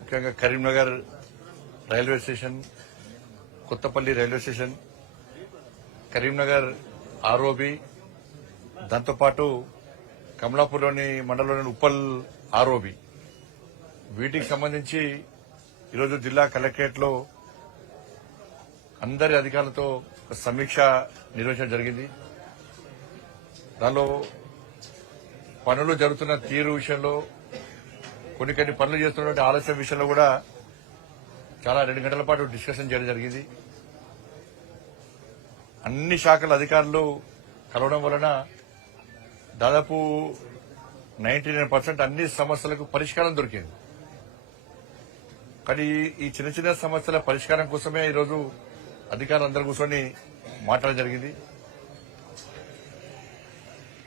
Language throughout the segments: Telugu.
ముఖ్యంగా Karimnagar railway station, Kothapalli railway station, Karimnagar ROB, దాంతోపాటు కమలాపూర్లోని మండలంలోని ఉప్పల్ ఆర్ఓబి, వీటికి సంబంధించి ఈరోజు జిల్లా కలెక్టరేట్ లో అందరి అధికారులతో సమీక్ష నిర్వహించడం జరిగింది. దానిలో పనులు జరుగుతున్న తీరు విషయంలో, కొన్ని పనులు చేస్తున్నటువంటి ఆలస్యం విషయంలో కూడా చాలా 2 గంటల పాటు డిస్కషన్ చేయడం జరిగింది. అన్ని శాఖల అధికారులు కలవడం వలన దాదాపు 99% అన్ని సమస్యలకు పరిష్కారం దొరికింది. కానీ ఈ చిన్న సమస్యల పరిష్కారం కోసమే ఈరోజు అధికారులందరూ కూర్చొని మాట్లాడడం జరిగింది.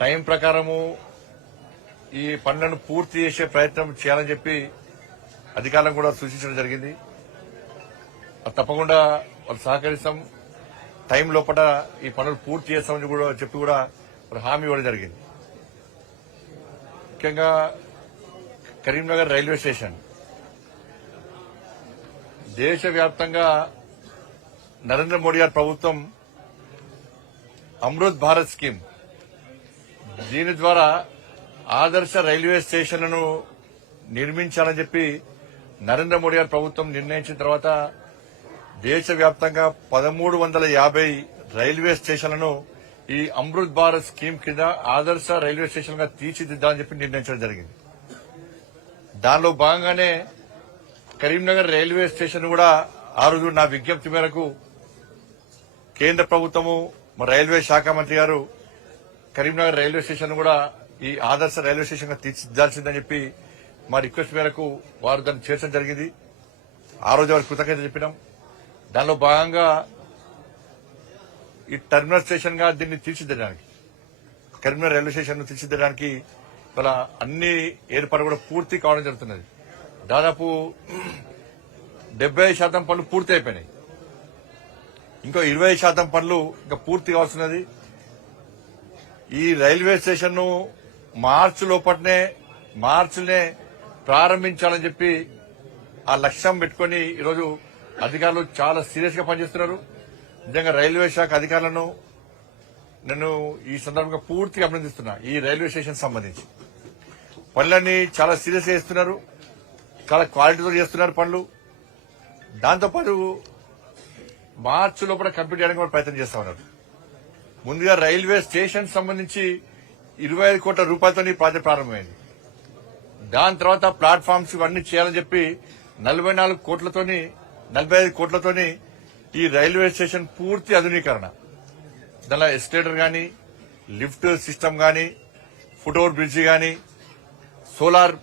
టైం ప్రకారము ఈ పనులను పూర్తి చేసే ప్రయత్నం చేయాలని చెప్పి అధికారులను కూడా సూచించడం జరిగింది. తప్పకుండా వాళ్ళు సహకరిస్తాం, టైం లోపల ఈ పనులు పూర్తి చేస్తామని కూడా చెప్పి కూడా హామీ ఇవ్వడం జరిగింది. ముఖ్యంగా కరీంనగర్ రైల్వే స్టేషన్ దేశవ్యాప్తంగా నరేంద్ర మోడీ గారి ప్రభుత్వం అమృత్ భారత్ స్కీమ్, దీని ద్వారా ఆదర్శ రైల్వే స్టేషన్లను నిర్మించాలని చెప్పి నరేంద్ర మోడీ గారి ప్రభుత్వం నిర్ణయించిన తర్వాత దేశవ్యాప్తంగా 1350 రైల్వే స్టేషన్లను ఈ అమృత్ భారత్ స్కీమ్ కింద ఆదర్శ రైల్వే స్టేషన్ గా తీర్చిదిద్దాలని చెప్పి నిర్ణయించడం జరిగింది. దానిలో భాగంగానే కరీంనగర్ రైల్వే స్టేషన్ కూడా ఆ రోజు నా విజ్ఞప్తి మేరకు కేంద్ర ప్రభుత్వము, రైల్వే శాఖ మంత్రి గారు కరీంనగర్ రైల్వే స్టేషన్ కూడా ఈ ఆదర్శ రైల్వే స్టేషన్ గా తీర్చిదిద్దాల్సిందని చెప్పి మా రిక్వెస్ట్ మేరకు వారు దాన్ని చేర్చడం జరిగింది. ఆ రోజు వారికి కృతజ్ఞత చెప్పినాం. దానిలో భాగంగా ఈ టెర్మినల్ స్టేషన్ గా దీన్ని తీర్చిదిద్దడానికి, కరీంనగర్ రైల్వే స్టేషన్ ను తీర్చిదిద్దడానికి ఇవాళ అన్ని ఏర్పాట్లు కూడా పూర్తి కావడం జరుగుతున్నది. దాదాపు 75% పనులు పూర్తి అయిపోయినాయి. ఇంకో 20% పనులు ఇంకా పూర్తి కావాల్సినది. ఈ రైల్వే స్టేషన్ ను మార్చినే ప్రారంభించాలని చెప్పి ఆ లక్ష్యం పెట్టుకుని ఈరోజు అధికారులు చాలా సీరియస్ గా పనిచేస్తున్నారు. నిజంగా రైల్వే శాఖ అధికారులను నేను ఈ సందర్భంగా పూర్తిగా అభినందిస్తున్నా. ఈ రైల్వే స్టేషన్ సంబంధించి పనులన్నీ చాలా సీరియస్ గా చేస్తున్నారు, చాలా క్వాలిటీతో చేస్తున్నారు పనులు. దాంతోపాటు మార్చి లోపల కంప్లీట్ చేయడానికి కూడా ప్రయత్నం చేస్తా ఉన్నారు. ముందుగా రైల్వే స్టేషన్ సంబంధించి 25 కోట్ల రూపాయలతో ఈ ప్రాజెక్ట్ ప్రారంభమైంది. దాని తర్వాత ప్లాట్ఫామ్స్ ఇవన్నీ చేయాలని చెప్పి 45 కోట్లతోని ఈ రైల్వే స్టేషన్ పూర్తి ఆధునీకరణ, దానిలో ఎస్కలేటర్ గాని, లిఫ్ట్ సిస్టమ్ గాని, ఫుట్ ఓవర్ బ్రిడ్జ్ గాని, సోలార్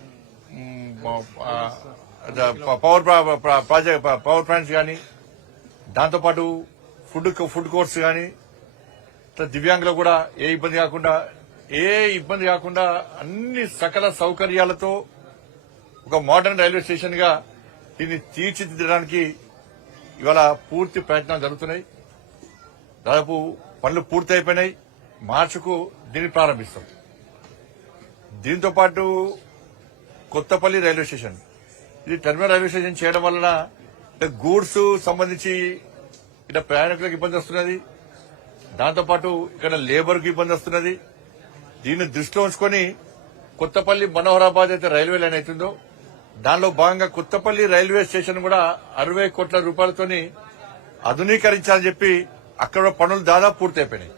పవర్ ప్లాంట్స్ గాని, దాంతోపాటు ఫుడ్ కోర్ట్స్ గాని, దివ్యాంగులకు కూడా ఏ ఇబ్బంది కాకుండా అన్ని సకల సౌకర్యాలతో ఒక మోడర్న్ రైల్వే స్టేషన్ గా దీన్ని తీర్చిదిద్దడానికి ఇవాళ పూర్తి ప్రయత్నాలు జరుగుతున్నాయి. దాదాపు పనులు పూర్తి అయిపోయినాయి. మార్చికు దీన్ని ప్రారంభిస్తాం. దీంతో పాటు కొత్తపల్లి రైల్వే స్టేషన్, ఇది టెర్మినల్ రైల్వే స్టేషన్ చేయడం వలన గూడ్స్ సంబంధించి ఇక్కడ ప్రయాణికులకు ఇబ్బంది వస్తున్నది. దాంతోపాటు ఇక్కడ లేబర్ కు ఇబ్బంది వస్తున్నది. దీన్ని దృష్టిలో ఉంచుకొని కొత్తపల్లి మనోహరాబాద్ అయితే రైల్వే లైన్ అవుతుందో దానిలో భాగంగా కొత్తపల్లి రైల్వే స్టేషన్ కూడా 60 కోట్ల రూపాయలతోని ఆధునీకరించాలని చెప్పి అక్కడ పనులు దాదాపు పూర్తయిపోయినాయి.